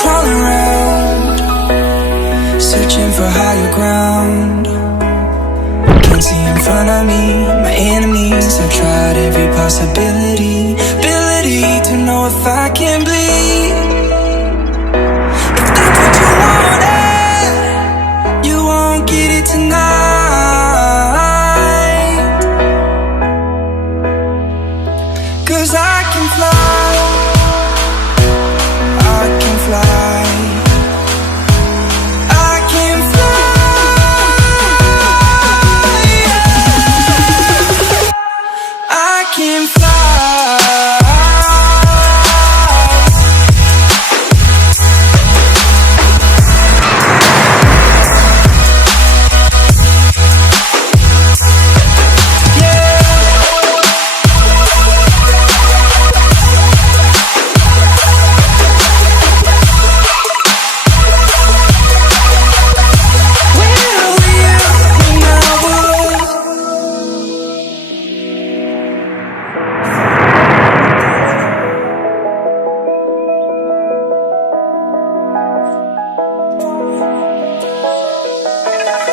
crawling around, searching for higher ground. Can't see in front of me, my enemies. I've tried every possibility, ability to know if I can bleed. If that's what you wanted, you won't get it tonight. 'Cause I can fly, I can fly, I can fly, yeah. I can fly.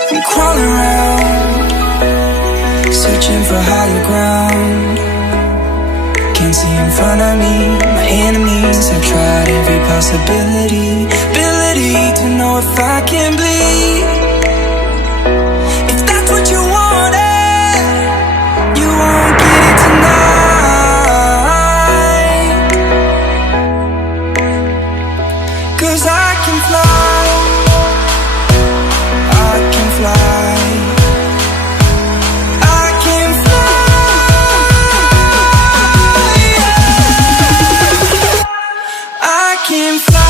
I'm crawling around, searching for higher ground. Can't see in front of me, my enemies. I've tried every possibility, ability to know if I can bleed. If that's what you wanted, you won't get it tonight. 'Cause I can fly, I can fly, I can fly, yeah. I can fly.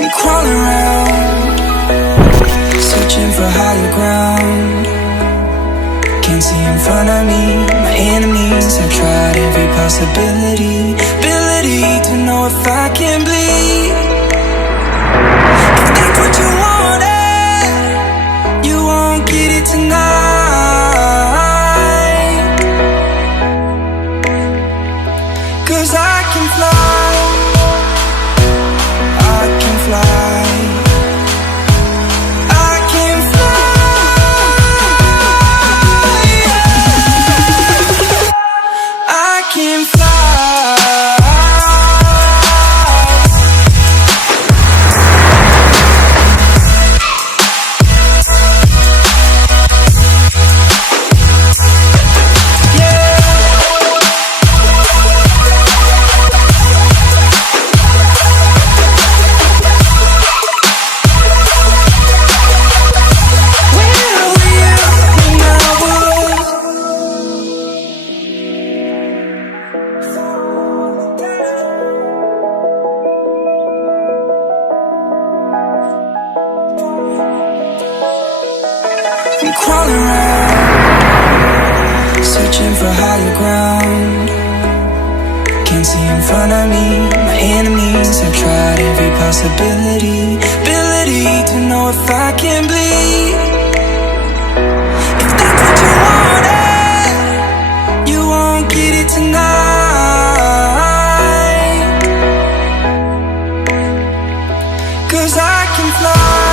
I'm crawling around, searching for higher ground. Can't see in front of me, my enemies. I've tried every possibility, ability to know if I can bleed. If that's what you wanted, you won't get it tonight. 'Cause I can fly, I can fly, I can fly, yeah. I can fly. I'm crawling around, searching for higher ground. Can't see in front of me, my enemies. I've tried every possibility, ability to know if I can bleed. If that's what you wanted, you won't get it tonight. 'Cause I can fly,